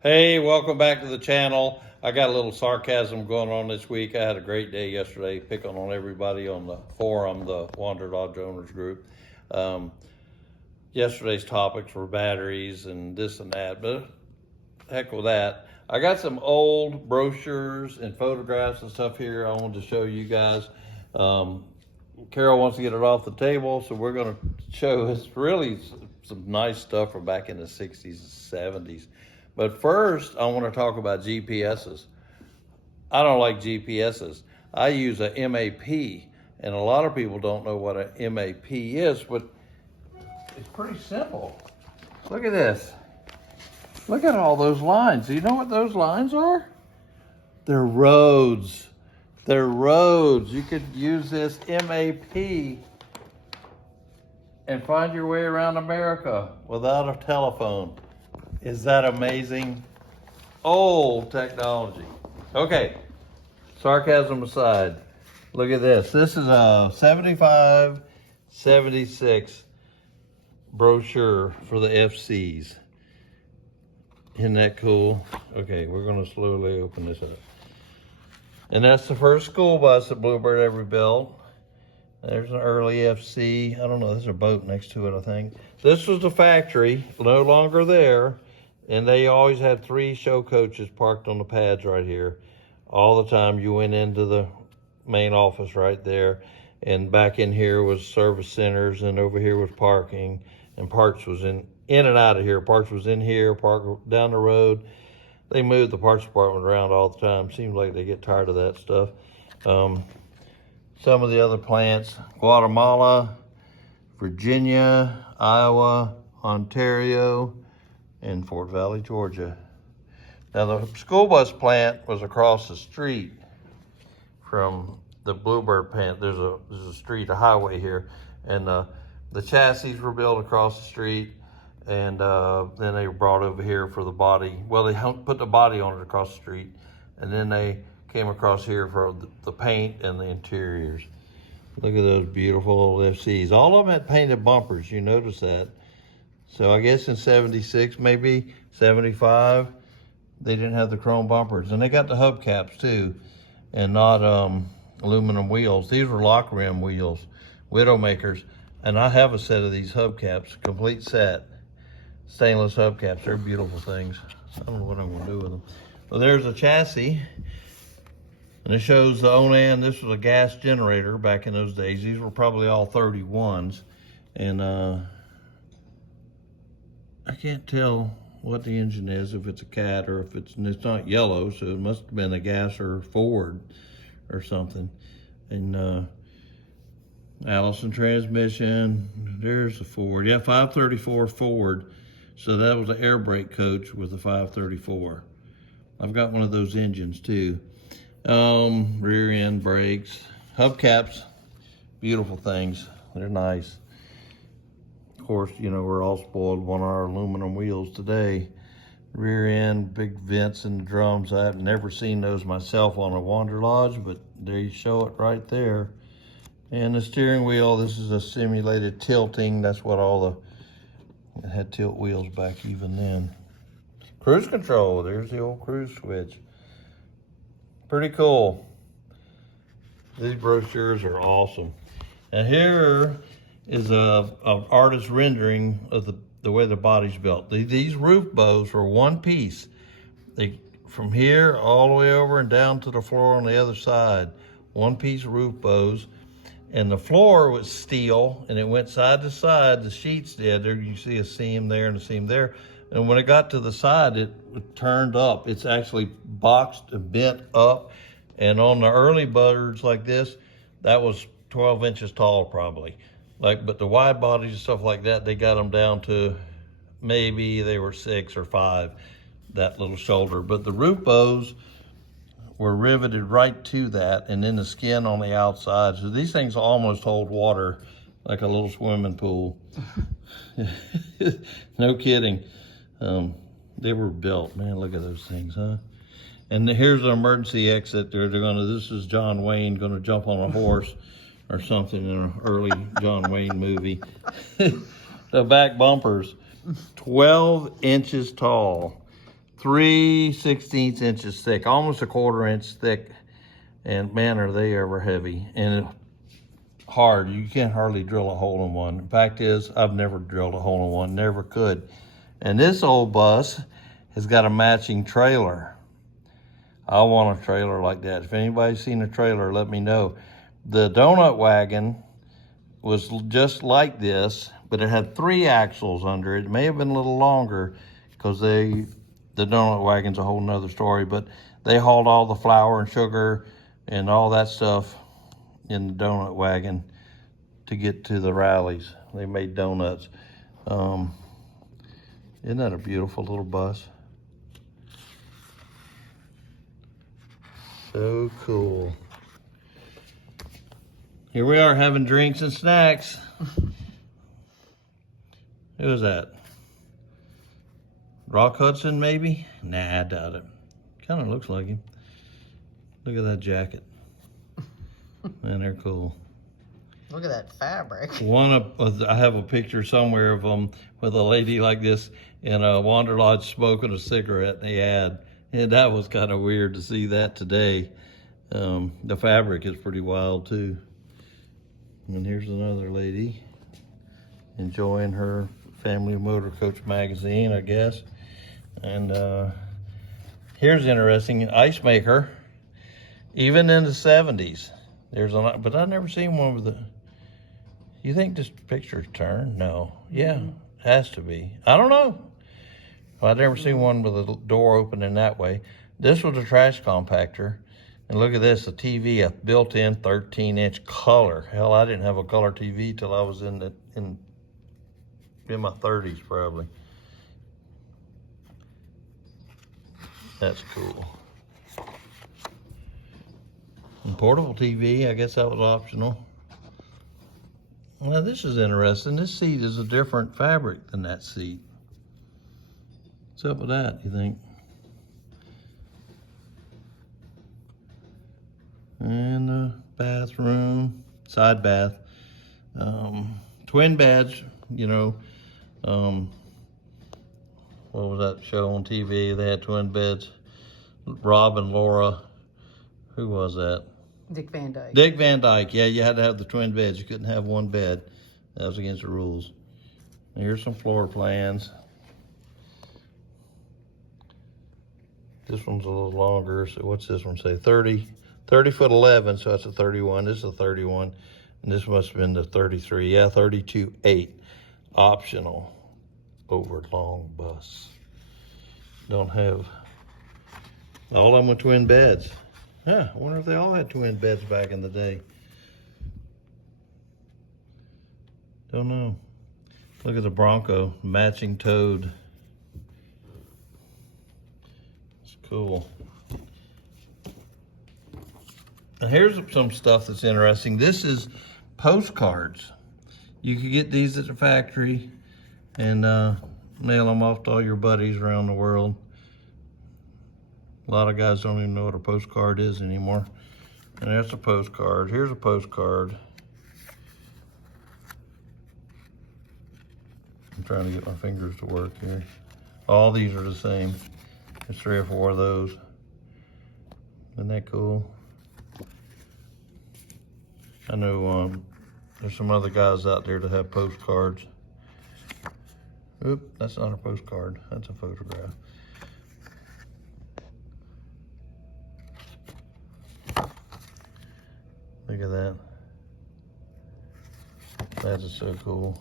Hey, welcome back to the channel. I got a little sarcasm going on this week. I had a great day yesterday picking on everybody on the forum, the Wanderlodge Owners Group. Yesterday's topics were batteries and this and that, but heck with that. I got some old brochures and photographs and stuff here I wanted to show you guys. Carol wants to get it off the table, so we're going to show it's really some nice stuff from back in the 60s and 70s. But first, I want to talk about GPSs. I don't like GPSs. I use a MAP, and a lot of people don't know what a MAP is, but it's pretty simple. Look at this. Look at all those lines. Do you know what those lines are? They're roads. They're roads. You could use this MAP and find your way around America without a telephone. Is that amazing? Old technology. Okay, sarcasm aside, look at this. This is a 75, 76 brochure for the FCs. Isn't that cool? Okay, we're gonna slowly open this up. And that's the first school bus that Bluebird ever built. There's an early FC. I don't know, there's a boat next to it, I think. This was the factory, no longer there. And they always had 3 show coaches parked on the pads right here. All the time you went into the main office right there. And back in here was service centers, and over here was parking. And parts was in and out of here. Parts was in here, park down the road. They moved the parts department around all the time. Seems like they get tired of that stuff. Some of the other plants, Guatemala, Virginia, Iowa, Ontario, in Fort Valley, Georgia. Now the school bus plant was across the street from the Bluebird plant. There's a street, a highway here, and the chassis were built across the street, and then they were brought over here for the body. Well, they put the body on it across the street, and then they came across here for the paint and the interiors. Look at those beautiful old FCs. All of them had painted bumpers, you notice that. So I guess in 76, maybe 75, they didn't have the chrome bumpers. And they got the hubcaps too, and not aluminum wheels. These were lock rim wheels, Widowmakers. And I have a set of these hubcaps, complete set. Stainless hubcaps, they're beautiful things. I don't know what I'm gonna do with them. Well, there's a chassis, and it shows the Onan. This was a gas generator back in those days. These were probably all 31s. And I can't tell what the engine is, if it's a Cat or if it's not yellow, so it must have been a gas or Ford or something. And Allison transmission, there's the Ford. Yeah, 534 Ford. So that was an air brake coach with the 534. I've got one of those engines too. Rear end brakes, hubcaps, beautiful things. They're nice. Of course, you know, we're all spoiled on our aluminum wheels today. Rear end, big vents in the drums. I've never seen those myself on a Wanderlodge, but there you show it right there. And the steering wheel, this is a simulated tilting. That's what it had tilt wheels back even then. Cruise control, there's the old cruise switch. Pretty cool. These brochures are awesome. And here is a artist rendering of the way the body's built. These roof bows were one piece. From here all the way over and down to the floor on the other side. One piece roof bows. And the floor was steel, and it went side to side. The sheets did. There you see a seam there and a seam there. And when it got to the side, it turned up. It's actually boxed and bent up. And on the early birds like this, that was 12 inches tall probably. But the wide bodies and stuff like that, they got them down to maybe they were 6 or 5, that little shoulder. But the roof bows were riveted right to that, and then the skin on the outside. So these things almost hold water like a little swimming pool. No kidding. They were built, man, look at those things, huh? And here's an emergency exit. This is John Wayne gonna jump on a horse or something in an early John Wayne movie. The back bumpers, 12 inches tall. 3/16 inches thick, almost a 1/4 inch thick. And man, are they ever heavy and hard. You can't hardly drill a hole in one. The fact is, I've never drilled a hole in one, never could. And this old bus has got a matching trailer. I want a trailer like that. If anybody's seen a trailer, let me know. The donut wagon was just like this, but it had 3 axles under it. It may have been a little longer because the donut wagon's a whole nother story, but they hauled all the flour and sugar and all that stuff in the donut wagon to get to the rallies. They made donuts. Isn't that a beautiful little bus? So cool. Here we are having drinks and snacks. Who is that? Rock Hudson, maybe? Nah, I doubt it. Kind of looks like him. Look at that jacket. Man, they're cool. Look at that fabric. I have a picture somewhere of them with a lady like this in a Wanderlodge smoking a cigarette in the ad. And that was kind of weird to see that today. The fabric is pretty wild too. And here's another lady enjoying her Family Motor Coach magazine, I guess. And here's interesting, ice maker, even in the 70s. But I've never seen one with you think this picture's turned? No. Yeah, has to be. I don't know. Well, I've never seen one with a door opening that way. This was a trash compactor. And look at this, a TV, a built-in 13-inch color. Hell, I didn't have a color TV till I was in my 30s, probably. That's cool. And portable TV, I guess that was optional. Now this is interesting. This seat is a different fabric than that seat. What's up with that, you think? And the bathroom, side bath. Twin beds, you know. What was that show on TV? They had twin beds. Rob and Laura. Who was that? Dick Van Dyke. Dick Van Dyke. Yeah, you had to have the twin beds. You couldn't have one bed. That was against the rules. And here's some floor plans. This one's a little longer. So what's this one say? 30 foot 11, so that's a 31. This is a 31. And this must have been the 33. Yeah, 32/8. Optional over long bus. Don't have all of them with twin beds. Yeah, I wonder if they all had twin beds back in the day. Don't know. Look at the Bronco, matching toad. It's cool. Now here's some stuff that's interesting. This is postcards. You could get these at the factory and mail them off to all your buddies around the world. A lot of guys don't even know what a postcard is anymore. And that's a postcard. Here's a postcard. I'm trying to get my fingers to work here. All these are the same. There's 3 or 4 of those. Isn't that cool? I know there's some other guys out there that have postcards. Oop, that's not a postcard. That's a photograph. Look at that. That is so cool.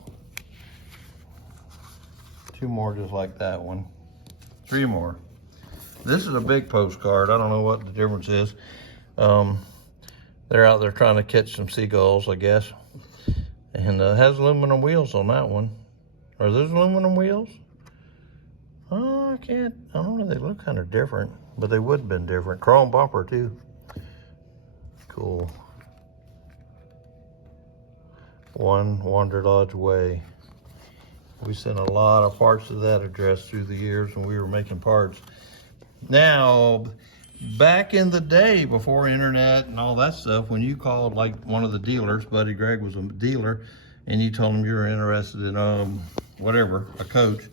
2 more just like that one. 3 more. This is a big postcard. I don't know what the difference is. They're out there trying to catch some seagulls, I guess. And it has aluminum wheels on that one. Are those aluminum wheels? Oh, I don't know, they look kind of different, but they would have been different. Chrome bumper too. Cool. One Wanderlodge Way. We sent a lot of parts to that address through the years when we were making parts. Now, back in the day before internet and all that stuff, when you called like one of the dealers, Buddy Greg was a dealer, and you told him you were interested in whatever, a coach,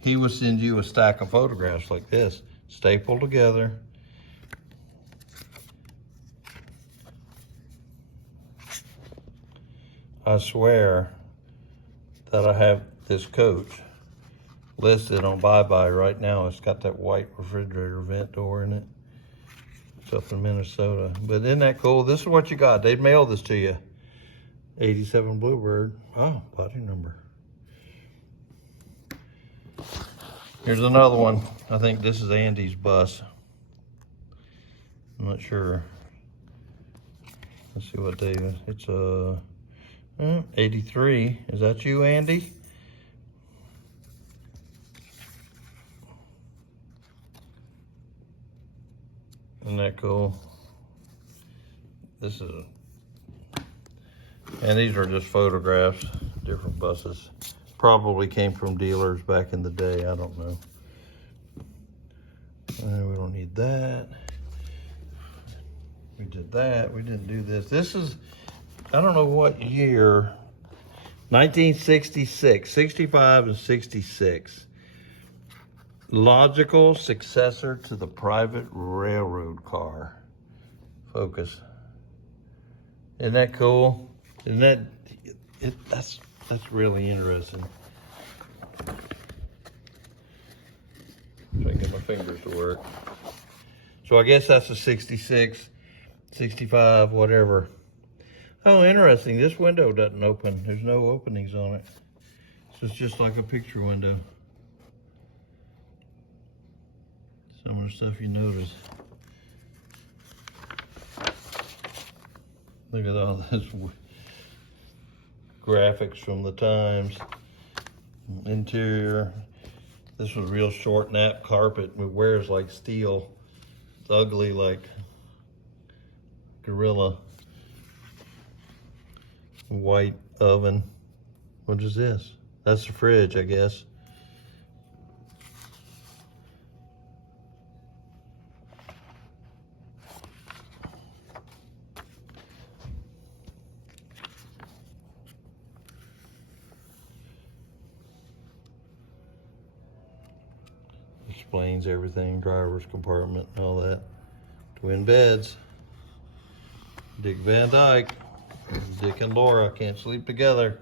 he would send you a stack of photographs like this. stapled together. I swear that I have this coach listed on BuyBye right now. It's got that white refrigerator vent door in it. It's up in Minnesota. But isn't that cool? This is what you got. They'd mail this to you. 87 Bluebird. Oh, body number. Here's another one. I think this is Andy's bus. I'm not sure. Let's see what day it is. It's 83. Is that you, Andy? Isn't that cool? This is, and these are just photographs, different buses. Probably came from dealers back in the day, I don't know. We don't need that. We did that, we didn't do this. This is, I don't know what year, 1966, 65 and 66. Logical successor to the private railroad car. Focus. Isn't that cool? Isn't that, that's really interesting. Try to get my fingers to work. So I guess that's a 66, 65, whatever. Oh, interesting. This window doesn't open. There's no openings on it. So it's just like a picture window. Some of the stuff you notice. Look at all this graphics from the times. Interior. This was real short nap carpet. It wears like steel. It's ugly like gorilla. White oven. What is this? That's the fridge, I guess. Explains everything, driver's compartment and all that. Twin beds. Dick Van Dyke. Dick and Laura can't sleep together.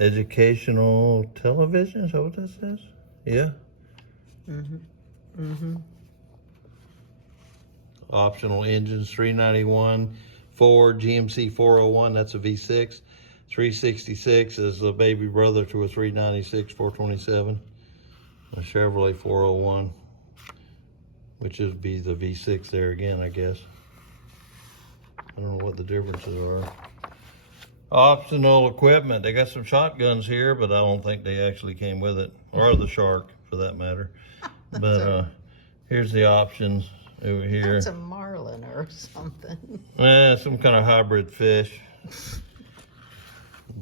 Educational television, is that what that says? Yeah. Optional engines, 391. Ford GMC 401, that's a V6. 366 is the baby brother to a 396 427. A Chevrolet 401, which would be the V6 there again, I guess. I don't know what the differences are. Optional equipment. They got some shotguns here, but I don't think they actually came with it, or the Shark for that matter. But here's the options over here. That's a marlin or something. Some kind of hybrid fish.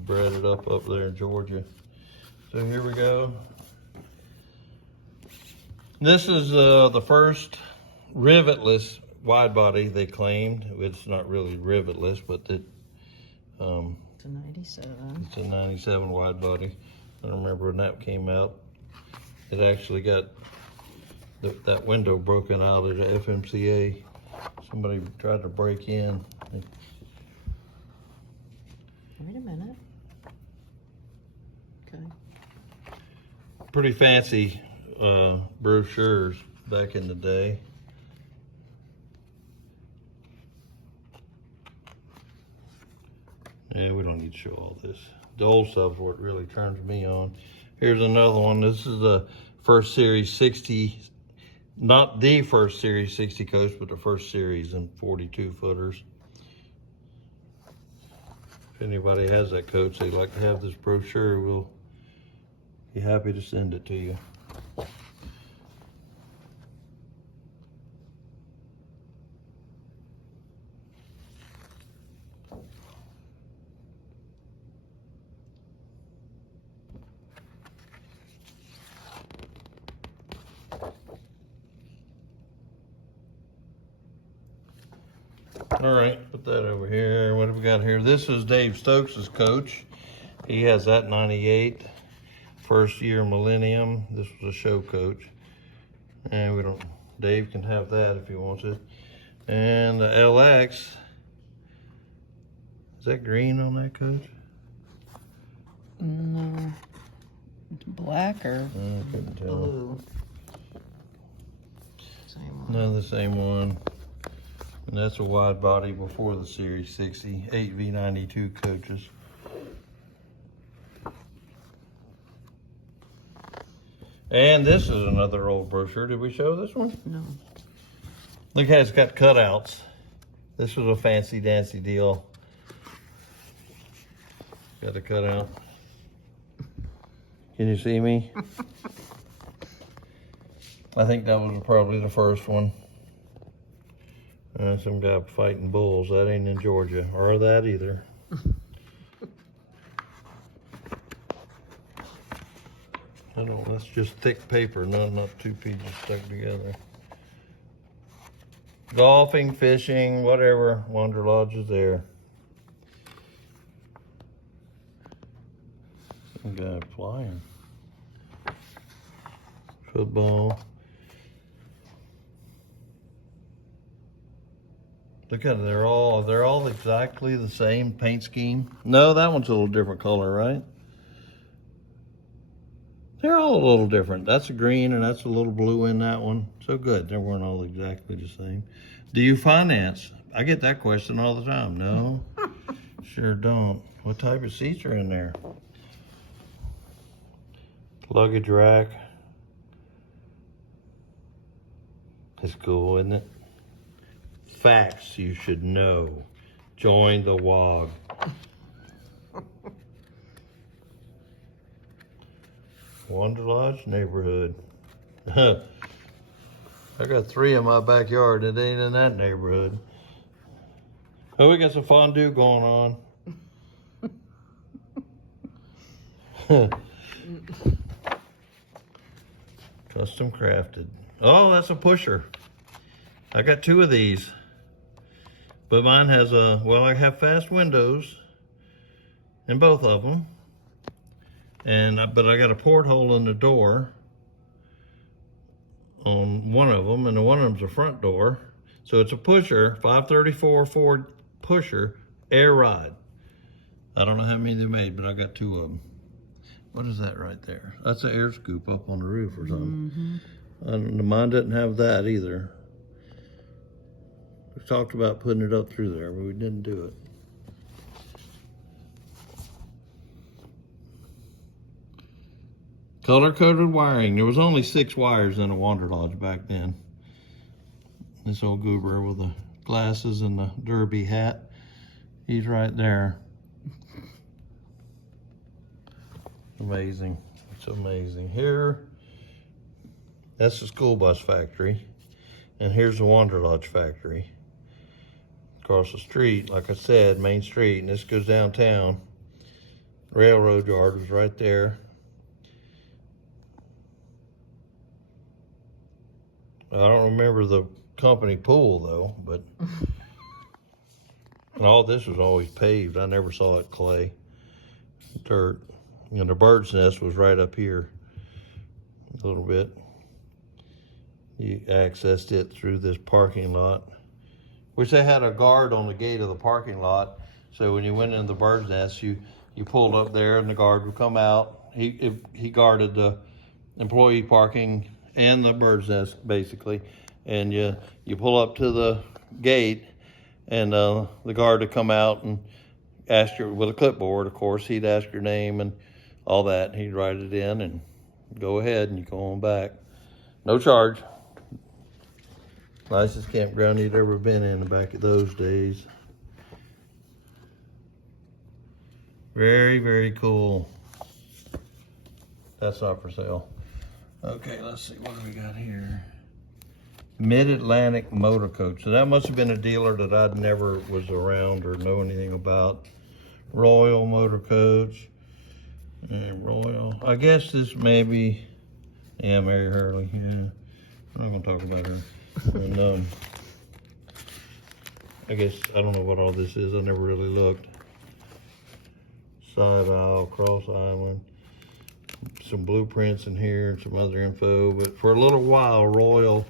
Bred it up there in Georgia. So here we go. This is the first rivetless wide body they claimed. It's not really rivetless, but it's a 97. It's a 97 wide body. I don't remember when that came out. It actually got that window broken out at the FMCA. Somebody tried to break in. Wait a minute. Okay. Pretty fancy brochures back in the day. Yeah, we don't need to show all this. The old stuff is what really turns me on. Here's another one. This is the first series 60, not the first series 60 coach, but the first series in 42 footers. If anybody has that coach, they'd like to have this brochure, we'll be happy to send it to you. All right, put that over here. What have we got here? This is Dave Stokes' coach. He has that 98, first year Millennium. This was a show coach. And we don't, Dave can have that if he wants it. And the LX, is that green on that coach? No, it's black or I couldn't tell. blue. Same one. No, the same one. And that's a wide body before the Series 60, 8V92 coaches. And this is another old brochure. Did we show this one? No. Look how it's got cutouts. This was a fancy dancy deal. Got a cutout. Can you see me? I think that was probably the first one. Some guy fighting bulls. That ain't in Georgia, or that either. I don't. That's just thick paper, not two pieces stuck together. Golfing, fishing, whatever. Wanderlodge is there. Some guy flying. Football. Look at it, they're all exactly the same paint scheme. No, that one's a little different color, right? They're all a little different. That's a green and that's a little blue in that one. So good, they weren't all exactly the same. Do you finance? I get that question all the time. No, sure don't. What type of seats are in there? Luggage rack. It's cool, isn't it? Facts you should know. Join the WOG. Wanderlodge neighborhood. I got 3 in my backyard that ain't in that neighborhood. Oh, we got some fondue going on. Custom crafted. Oh, that's a pusher. I got 2 of these. But mine has a, well, I have fast windows in both of them. But I got a porthole in the door on one of them, and one of them's a front door. So it's a pusher, 534 Ford pusher, air ride. I don't know how many they made, but I got 2 of them. What is that right there? That's an air scoop up on the roof or something. Mine didn't have that either. We talked about putting it up through there, but we didn't do it. Color-coded wiring. There was only 6 wires in a Wanderlodge back then. This old goober with the glasses and the derby hat, he's right there. Amazing. It's amazing. Here, that's the school bus factory. And here's the Wanderlodge factory. Across the street, like I said, Main Street, and this goes downtown. Railroad yard was right there. I don't remember the company pool though, but and all this was always paved. I never saw it clay, dirt. And the bird's nest was right up here a little bit. You accessed it through this parking lot, which they had a guard on the gate of the parking lot. So when you went in the bird's nest, you pulled up there and the guard would come out. He guarded the employee parking and the bird's nest basically. And you pull up to the gate and the guard would come out and ask you, with a clipboard, of course, he'd ask your name and all that. He'd write it in and go ahead and you go on back. No charge. Nicest campground you'd ever been in back in those days. Very, very cool. That's not for sale. Okay, let's see, what do we got here? Mid-Atlantic Motor Coach. So that must have been a dealer that I'd never was around or know anything about. Royal Motor Coach. And Royal. I guess this may be, yeah, Mary Hurley. Yeah, I'm not gonna talk about her. And I guess I don't know what all this is. I never really looked. side aisle, cross island, some blueprints in here and some other info. But for a little while, Royal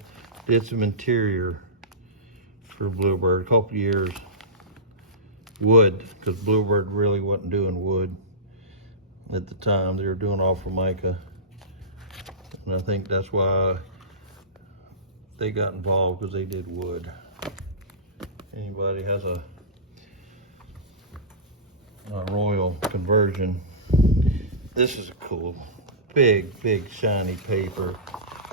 did some interior for Bluebird, a couple years. Wood, because Bluebird really wasn't doing wood at the time. They were doing all Formica. And I think that's why they got involved, because they did wood. Anybody has a Royal conversion, this is a cool, big shiny paper.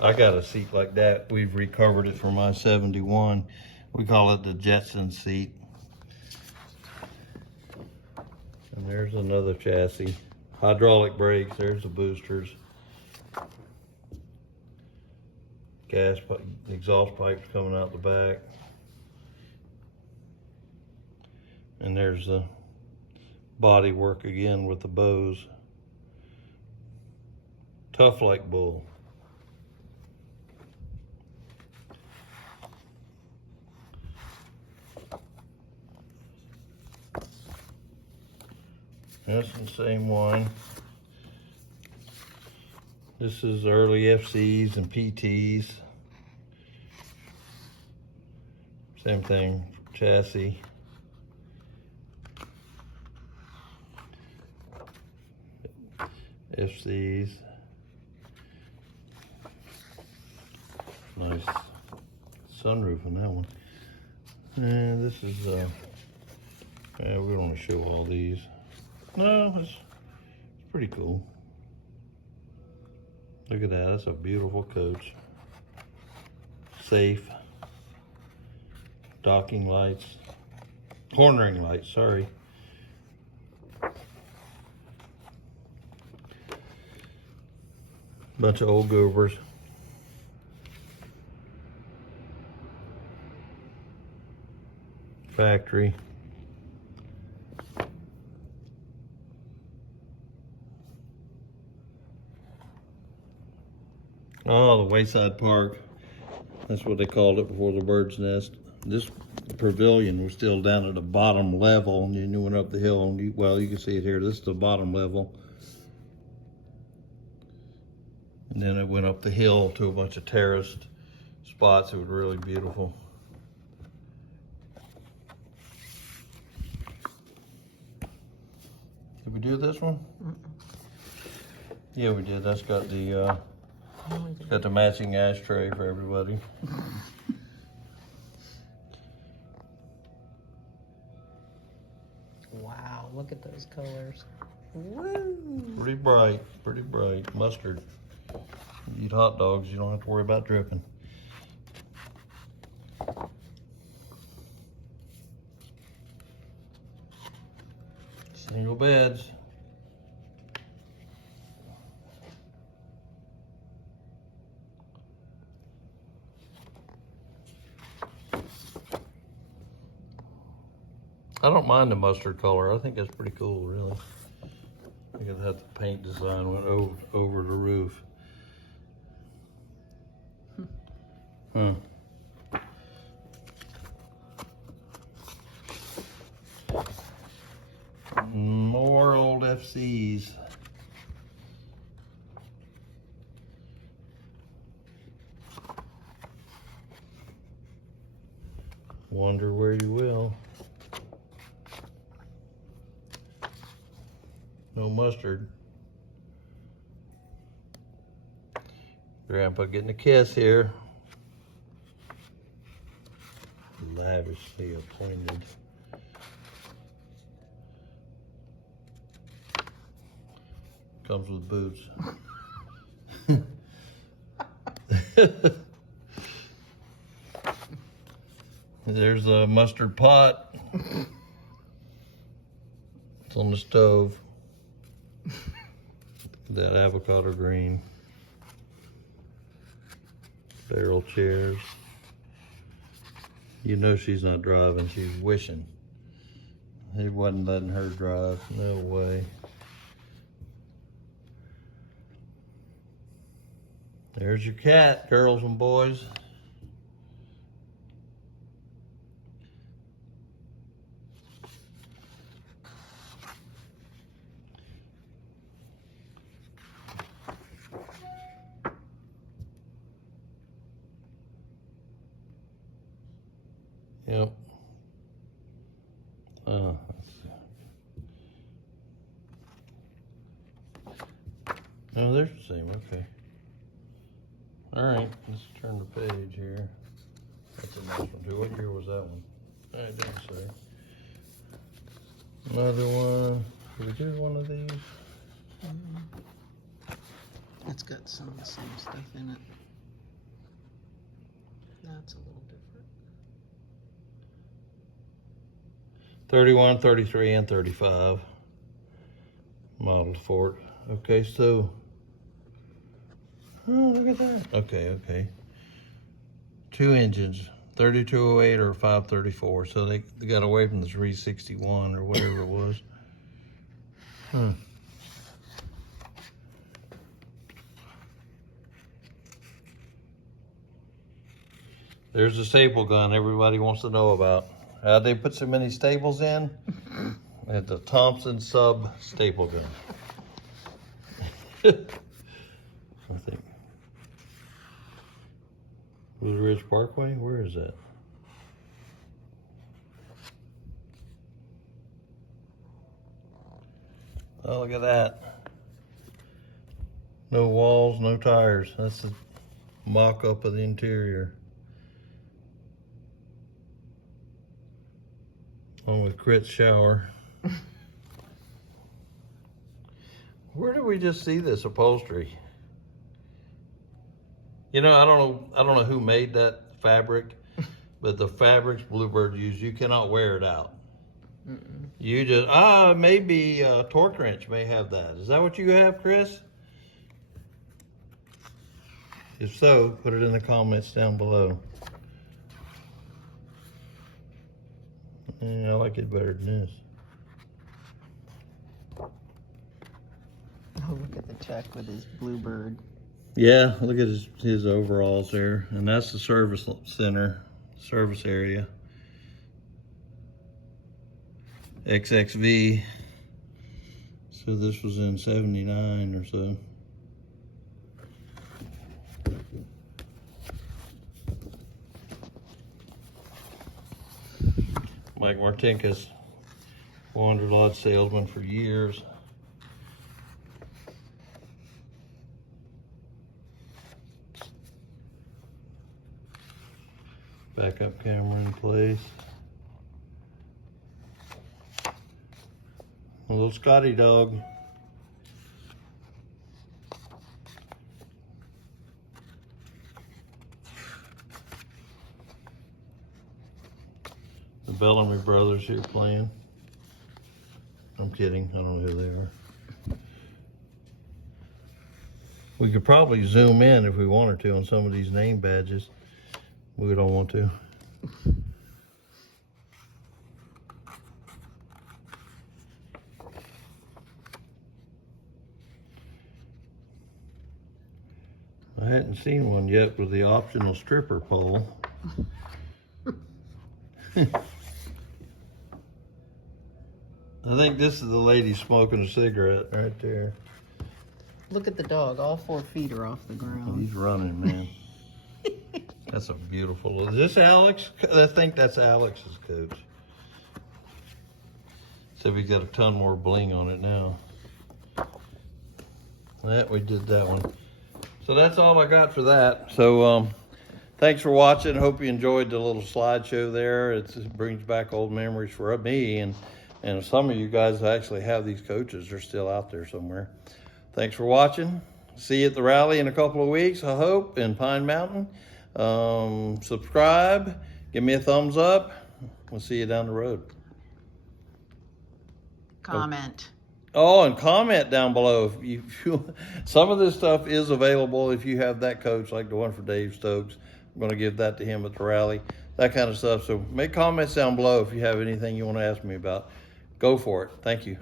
I got a seat like that. We've recovered it for my 71. We call it the Jetson seat. And there's another chassis. Hydraulic brakes, there's the boosters. Gas pipe, exhaust pipes coming out the back. And there's the body work again with the bows. Tough like bull. That's the same one. This is early FCs and PTs. Same thing, chassis. FCs. Nice sunroof on that one. And this is, yeah, we don't want to show all these. No, it's pretty cool. Look at that, that's a beautiful coach. Safe. Docking lights. Cornering lights, sorry. Bunch of old goobers. Factory. Oh, the Wayside Park. That's what they called it before the bird's nest. This pavilion was still down at the bottom level, and you went up the hill. And you can see it here. This is the bottom level. And then it went up the hill to a bunch of terraced spots. It was really beautiful. Did we do this one? Yeah, we did. That's got the matching ashtray for everybody. Wow, look at those colors. Woo. Pretty bright. Mustard. You eat hot dogs, you don't have to worry about dripping. Single beds. I don't mind the mustard color. I think that's pretty cool, really. Look at that, the paint design went over the roof. Huh. More old FCs. Wander where you will. No mustard. Grandpa getting a kiss here. Lavishly appointed. Comes with boots. There's a mustard pot. It's on the stove. That avocado green. Barrel chairs. You know she's not driving, she's wishing. He wasn't letting her drive, no way. There's your cat, girls and boys. Oh, they're the same, okay. All right, let's turn the page here. That's a nice one too. What year was that one? I didn't say. Another one. Did we do one of these? It's got some of the same stuff in it. That's a little different. 31, 33, and 35. Model Ford. Okay, so. Oh, look at that. Okay. 2 engines, 3208 or 534. So they got away from the 361 or whatever it was. There's a staple gun everybody wants to know about. How'd they put so many staples in? It's a Thompson sub staple gun. I think. Blue Ridge Parkway? Where is that? Oh, look at that. No walls, no tires. That's a mock-up of the interior. Along with Crit's shower. Where did we just see this upholstery? You know, I don't know who made that fabric, but the fabrics Bluebird used, you cannot wear it out. You just, maybe a torque wrench may have that. Is that what you have, Chris? If so, put it in the comments down below. I like it better than this. Oh, look at the check with his Bluebird. Yeah, look at his overalls there. And that's the service center, service area. XXV. So this was in 79 or so. Mike Martinkus, Wanderlodge salesman for years. Backup camera in place. A little Scotty dog. The Bellamy brothers here playing. I'm kidding, I don't know who they are. We could probably zoom in if we wanted to on some of these name badges. We don't want to. I hadn't seen one yet with the optional stripper pole. I think this is the lady smoking a cigarette right there. Look at the dog. All 4 feet are off the ground. He's running, man. That's a beautiful. Is this Alex? I think that's Alex's coach. Except he's got a ton more bling on it now. Yeah, we did that one. So that's all I got for that. So thanks for watching. Hope you enjoyed the little slideshow there. It brings back old memories for me, and some of you guys actually have these coaches. They're still out there somewhere. Thanks for watching. See you at the rally in a couple of weeks, I hope, in Pine Mountain. Subscribe, give me a thumbs up. We'll see you down the road. Comment. Oh, and comment down below. Some of this stuff is available if you have that coach, like the one for Dave Stokes. I'm going to give that to him at the rally, that kind of stuff. So make comments down below if you have anything you want to ask me about. Go for it. Thank you.